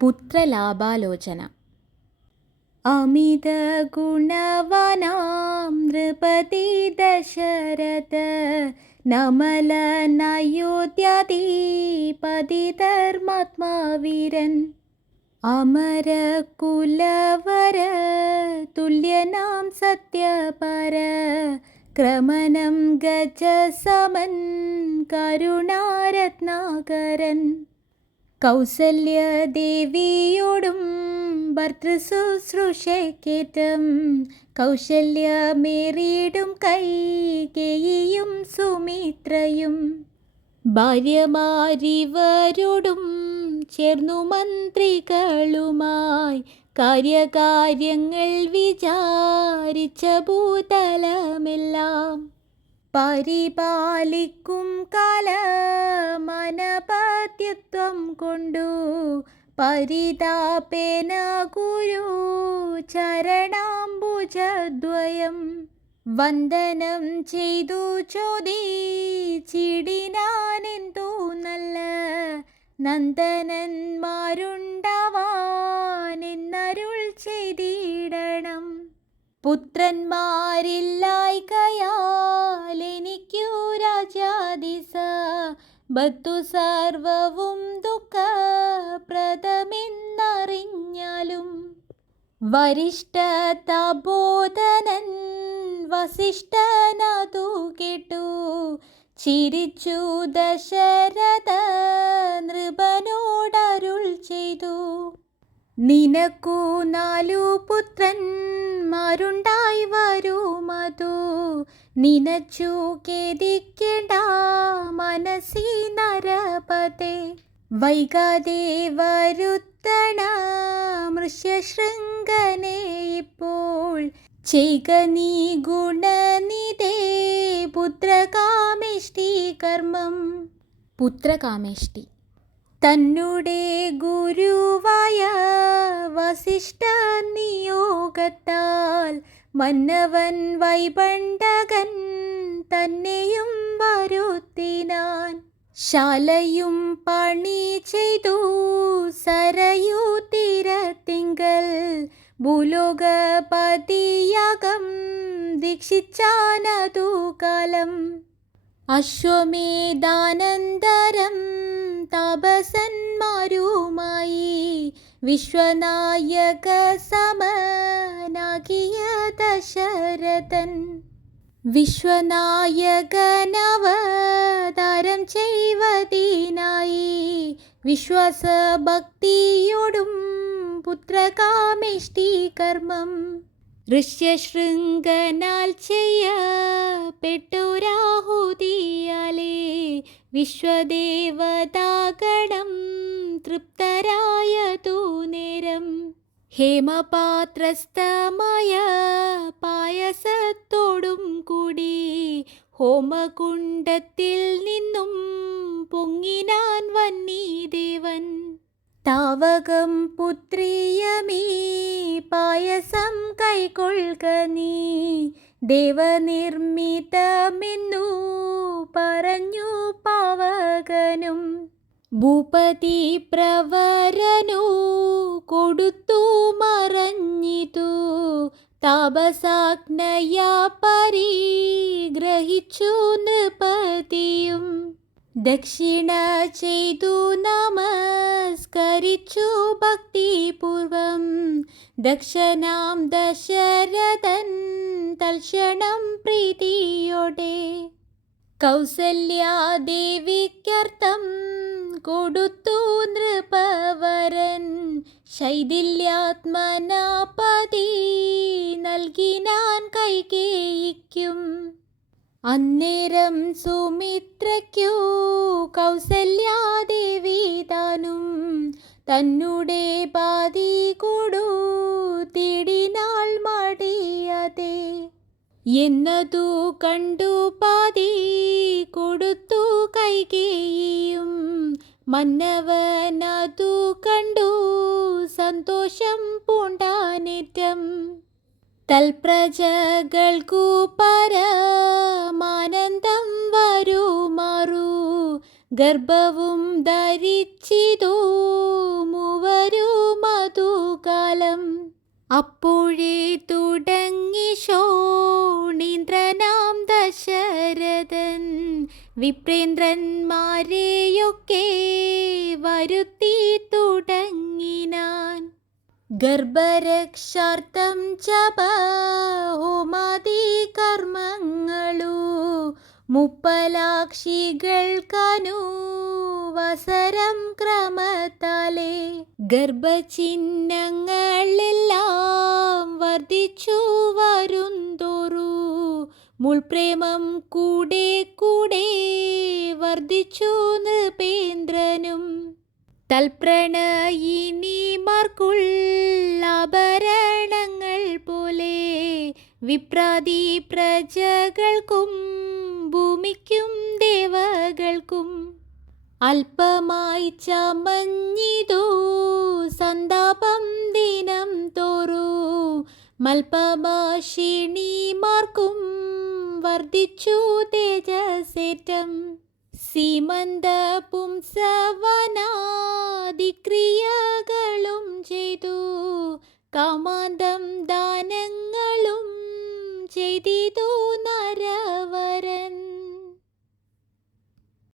पुत्रलाभालोचना। अमितगुणवनां नृपति दशरथ नमलनयोद्यादिपदि अमरकुलवर तुल्यनां सत्यपर क्रमणं गज समन् करुणारत्नाकरन्। കൗസല്യദേവിയോടും ഭർത്തൃശുശ്രൂഷയ്ക്കേറ്റം കൗശല്യമേറിയിടും കൈകേയിയും സുമിത്രയും. ഭാര്യമാരിവരോടും ചേർന്നു മന്ത്രികളുമായി കാര്യകാര്യങ്ങൾ വിചാരിച്ച ഭൂതലമെല്ലാം. പരിപാലിക്കും കല മനപാത്യത്വം കൊണ്ടു പരിതാപേന ഗുരു ചരണാംബുജദ്വയം. വന്ദനം ചെയ്തു ചോദിച്ചിടിനാനെന്തോ നല്ല നന്ദനന്മാരുണ്ടവാനെന്നരുൾ ചെയ്തിടണം. പുത്രന്മാരില്ലായ്കയാൽ എനിക്കു രാജാദിസ ബത്തു സർവവും ദുഃഖപ്രദമെന്നറിഞ്ഞാലും വരിഷ്ഠ തബോധനൻ വസിഷ്ഠനതു കേട്ടു. ചിരിച്ചു ദശരഥ നൃപനോടരുൾ ചെയ്തു. നിനക്കു നാലു പുത്രന്മാരുണ്ടായി വരുമതു നിനച്ചു ഖേദിക്കേണ്ട മനസ്സി നരപതേ. വൈകാതെ വരുത്തണ മൃഷ്യശൃംഗനെ ഇപ്പോൾ. ചെയ്ക നീ ഗുണനിതേ പുത്രകാമേഷ്ടി കർമ്മം. പുത്രകാമേഷ്ടി. തന്നുടെ ഗുരുവായ വസിഷ്ഠ നിയോഗത്താൽ മന്നവൻ വൈപണ്ടകൻ തന്നെയും വരുത്തിനാൻ. ശാലയും പണി ചെയ്തു സരയൂ തീരത്തിങ്കൽ ഭൂലോകപതിയാകം ദീക്ഷിച്ചാനതു കാലം. അശ്വമേധാനന്തരം തപസന്മാരുമായി വിശ്വനായക സമനാകിയ ദശരഥൻ. വിശ്വനായകനവതാരം ചെയ്വതിനായി വിശ്വാസഭക്തിയോടും പുത്രകാമിഷ്ടി കർമ്മം. ഋഷ്യശൃംഗനാൽ ചെയ്യപ്പെട്ടൊരാഹുതിയാലേ വിശ്വദേവതാഗണം തൃപ്തരായതു നേരം. ഹേമപാത്രസ്ഥമായ പായസത്തോടും കൂടി ഹോമകുണ്ടത്തിൽ നിന്നും പൊങ്ങിനാൻ വന്നീദേവൻ താവകം പുത്രീയമീ പായസം കൈക്കൊള്ളുക നീ. ദേവനിർമ്മിതമെന്നു പറഞ്ഞു പാവകനും. ഭൂപതി പ്രവരനു കൊടുത്തു മറഞ്ഞിതു. താപസാഗ്നയാ പരിഗ്രഹിച്ചു നൃപതിയും. ദക്ഷിണ ചെയ്തു നമസ്കരിച്ചു ഭക്തിപൂർവം. ദക്ഷനാം ദശരഥൻ തൽക്ഷണം പ്രീതിയോടെ. കൗസല്യാദേവിക്കർത്ഥം കൊടുത്തു നൃപവരൻ. ശൈഥില്യാത്മനാപതി നൽകിനാൻ കൈകേയിക്കും. അന്നേരം സുമിത്രയ്ക്കു കൗസല്യാദേവി താനും തന്നുടെ പാതി കൊടു തിടിനാൾ മടിയാതെ. എന്നതു കണ്ടു പാതി കൊടുത്തു കൈകേയും മന്നവനതു കണ്ടു സന്തോഷം പൂണ്ടാനേറ്റം. തൽപ്രജകൾക്കു പരമാനന്ദം വരുമാറു ഗർഭവും ധരിച്ചിതു മൂവരു യുദ്ധം അപ്പോഴേ തുടങ്ങി ശോണീന്ദ്രനാം ദശരഥൻ. വിപ്രേന്ദ്രന്മാരെയൊക്കെ വരുത്തി തുടങ്ങിനാൻ ഗർഭരക്ഷാർത്ഥം ചപ ഹോമാദി കർമ്മങ്ങളു മുപ്പലാക്ഷികൾക്കനു വസരം ക്രമത്താലെ ഗർഭചിഹ്നങ്ങളെല്ലാം വർദ്ധിച്ചു വരുന്തോറു മുൾപ്രേമം കൂടെ കൂടെ വർദ്ധിച്ചു നൃപേന്ദ്രനും. തൽപ്രണയിനിമാർക്കുള്ളാഭരണങ്ങൾ പോലെ വിപ്രാതി പ്രജകൾക്കും ഭൂമിക്കും ദേവകൾക്കും അല്പമായി ചമഞ്ഞിതു. സന്താപം ദിനം തോറൂ. മൽപമാഷിണിമാർക്കും വർദ്ധിച്ചു തേജസേറ്റം. സീമന്ത പുംസവനാദിക്രിയകളും ചെയ്തു. കാമാന്തം